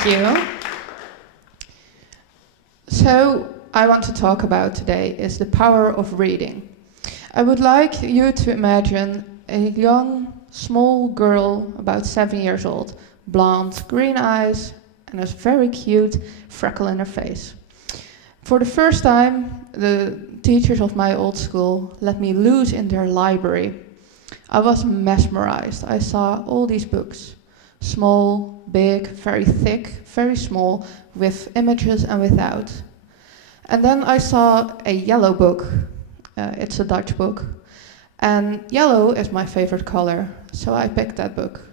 Thank you. So, I want to talk about today is the power of reading. I would like you to imagine a young, small girl, about 7 years old, blonde, green eyes, and a very cute freckle in her face. For the first time, the teachers of my old school let me loose in their library. I was mesmerized. I saw all these books. Small, big, very thick, very small, with images and without. And then I saw a yellow book. It's a Dutch book. And yellow is my favorite color, so I picked that book.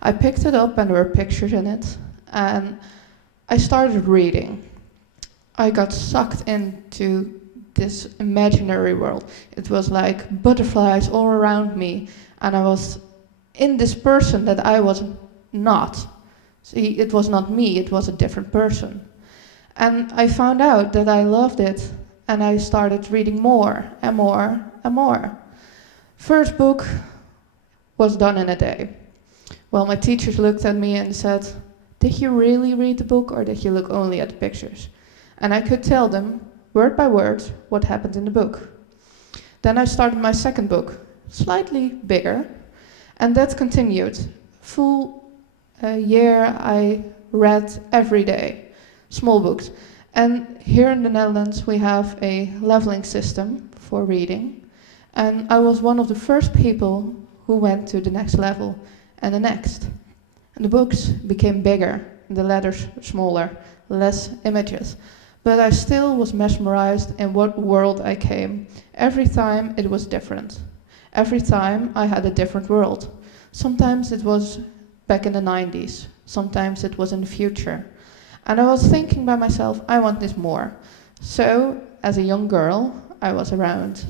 I picked it up and there were pictures in it, and I started reading. I got sucked into this imaginary world. It was like butterflies all around me, and I was in this person that I was not. See, it was not me, it was a different person. And I found out that I loved it, and I started reading more and more and more. First book was done in a day. Well, my teachers looked at me and said, "Did you really read the book, or did you look only at the pictures?" And I could tell them, word by word, what happened in the book. Then I started my second book, slightly bigger, and that continued. Full year I read every day, small books. And here in the Netherlands we have a leveling system for reading, and I was one of the first people who went to the next level and the next. And the books became bigger, the letters smaller, less images. But I still was mesmerized in what world I came. Every time it was different. Every time I had a different world. Sometimes it was back in the 90s. Sometimes it was in the future. And I was thinking by myself, I want this more. So, as a young girl, I was around,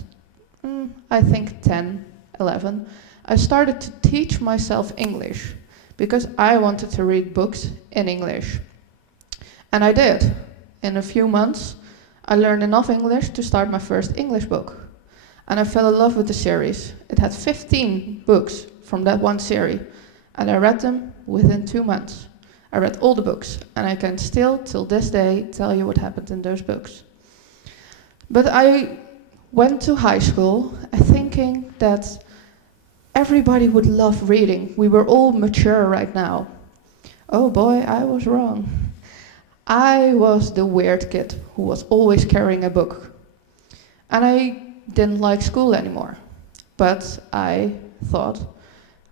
I think 10, 11, I started to teach myself English because I wanted to read books in English. And I did. In a few months, I learned enough English to start my first English book. And I fell in love with the series. It had 15 books from that one series, and I read them within 2 months. I read all the books, and I can still, till this day, tell you what happened in those books. But I went to high school thinking that everybody would love reading. We were all mature right now. Oh boy, I was wrong. I was the weird kid who was always carrying a book. And I didn't like school anymore. But I thought,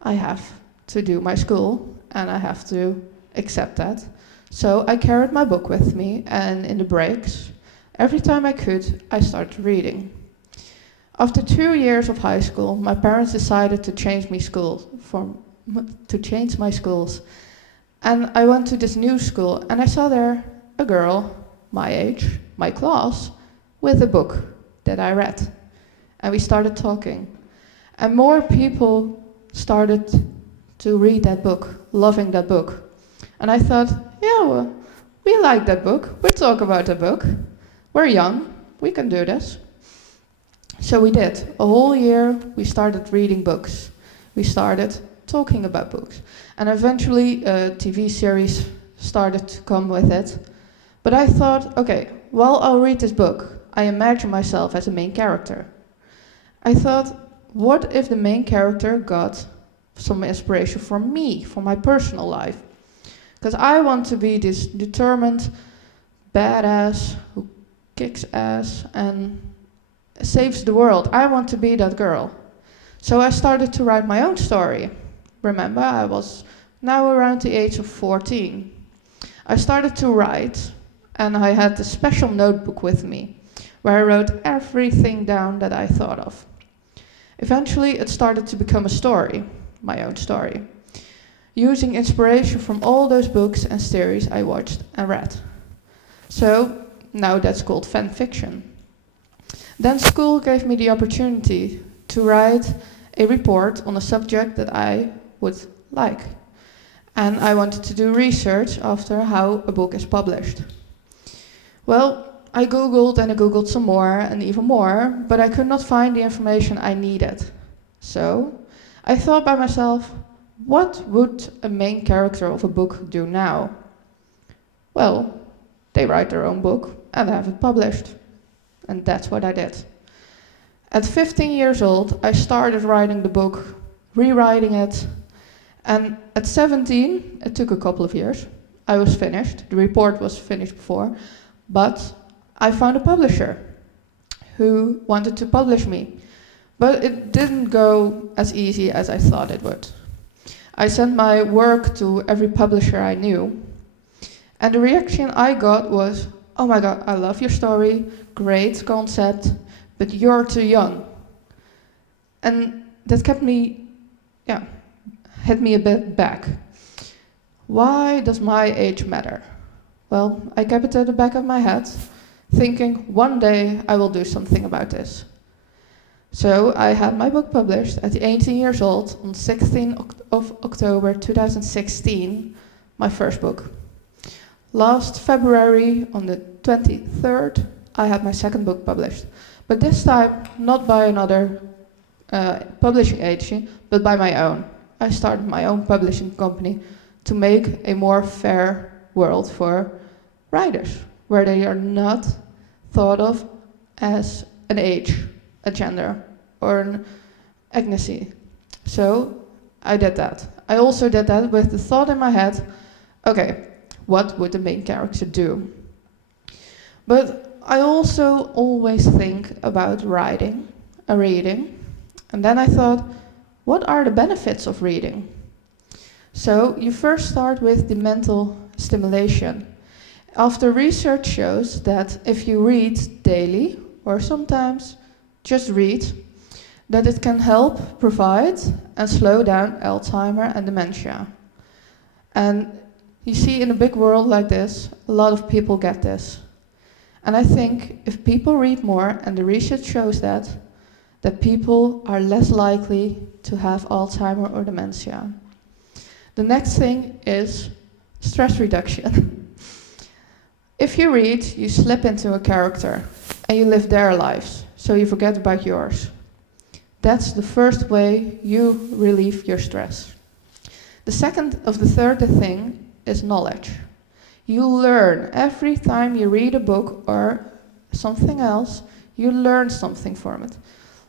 I have to do my school, and I have to accept that. So I carried my book with me, and in the breaks, every time I could, I started reading. After 2 years of high school, my parents decided to change my schools. And I went to this new school, and I saw there a girl, my age, my class, with a book that I read. And we started talking. And more people started to read that book, loving that book. And I thought, yeah, well, we like that book. We talk about the book. We're young. We can do this. So we did. A whole year, we started reading books. We started talking about books. And eventually, a TV series started to come with it. But I thought, okay, while I'll read this book, I imagine myself as a main character. I thought, what if the main character got some inspiration from me, from my personal life? Because I want to be this determined badass who kicks ass and saves the world. I want to be that girl. So I started to write my own story. Remember, I was now around the age of 14. I started to write, and I had a special notebook with me, where I wrote everything down that I thought of. Eventually, it started to become a story, my own story, using inspiration from all those books and series I watched and read. So, now that's called fan fiction. Then school gave me the opportunity to write a report on a subject that I would like. And I wanted to do research after how a book is published. Well, I googled and I googled some more and even more, but I could not find the information I needed. So I thought by myself, what would a main character of a book do now? Well, they write their own book and have it published. And that's what I did. At 15 years old, I started writing the book, rewriting it, and at 17, it took a couple of years, I was finished. The report was finished before, but I found a publisher who wanted to publish me. But it didn't go as easy as I thought it would. I sent my work to every publisher I knew, and the reaction I got was, "Oh my God, I love your story, great concept, but you're too young." And that kept me, hit me a bit back. Why does my age matter? Well, I kept it at the back of my head, thinking one day I will do something about this. So I had my book published at 18 years old on 16th of October 2016, my first book. Last February, on the 23rd, I had my second book published. But this time, not by another publishing agency, but by my own. I started my own publishing company to make a more fair world for writers, where they are not thought of as an age, a gender, or an ethnicity. So I did that. I also did that with the thought in my head, okay, what would the main character do? But I also always think about writing and reading, and then I thought, what are the benefits of reading? So you first start with the mental stimulation. After research shows that if you read daily, or sometimes just read, that it can help provide and slow down Alzheimer and dementia. And you see, in a big world like this, a lot of people get this. And I think if people read more, and the research shows that people are less likely to have Alzheimer or dementia. The next thing is stress reduction. If you read, you slip into a character and you live their lives, so you forget about yours. That's the first way you relieve your stress. The third thing is knowledge. You learn every time you read a book or something else, you learn something from it.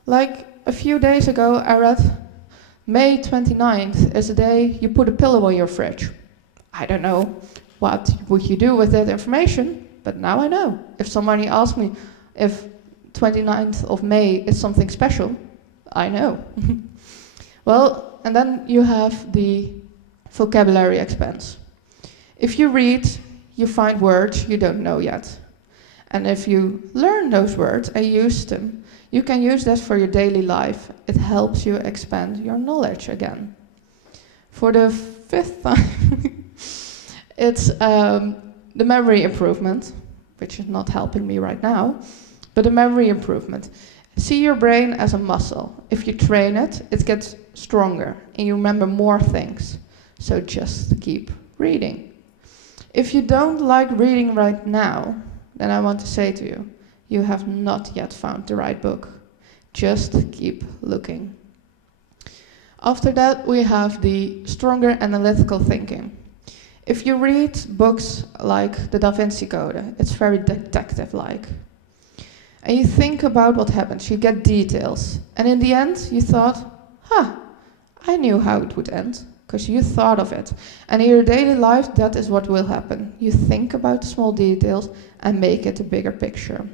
Like a few days ago, I read May 29th is the day you put a pillow on your fridge. I don't know what would you do with that information, but now I know. If somebody asks me if 29th of May is something special, I know. Well, and then you have the vocabulary expanse. If you read, you find words you don't know yet. And if you learn those words and use them, you can use that for your daily life. It helps you expand your knowledge again. For the fifth time, it's the memory improvement, which is not helping me right now, but the memory improvement. See your brain as a muscle. If you train it, it gets stronger and you remember more things. So just keep reading. If you don't like reading right now, then I want to say to you, you have not yet found the right book. Just keep looking. After that, we have the stronger analytical thinking. If you read books like the Da Vinci Code, it's very detective-like. And you think about what happens, you get details. And in the end, you thought, I knew how it would end, because you thought of it. And in your daily life, that is what will happen. You think about the small details and make it a bigger picture.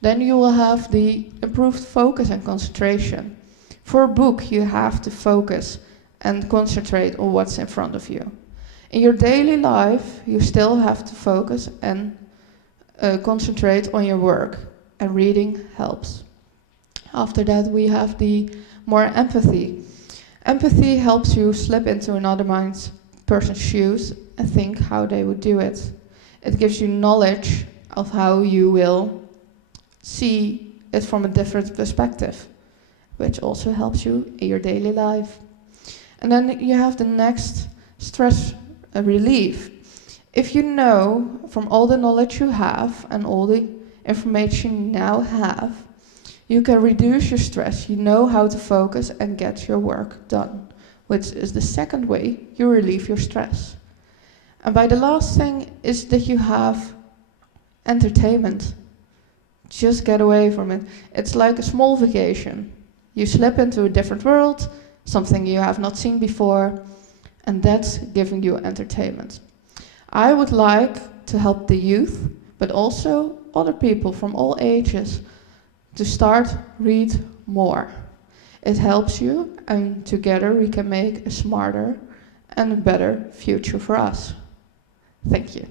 Then you will have the improved focus and concentration. For a book, you have to focus and concentrate on what's in front of you. In your daily life, you still have to focus and concentrate on your work, and reading helps. After that, we have the more empathy. Empathy helps you slip into another person's shoes and think how they would do it. It gives you knowledge of how you will see it from a different perspective, which also helps you in your daily life. And then you have the next stress relief. If you know from all the knowledge you have and all the information you now have, you can reduce your stress. You know how to focus and get your work done, which is the second way you relieve your stress. And by the last thing is that you have entertainment. Just get away from it. It's like a small vacation. You slip into a different world, something you have not seen before, and that's giving you entertainment. I would like to help the youth, but also other people from all ages, to start read more. It helps you, and together we can make a smarter and a better future for us. Thank you.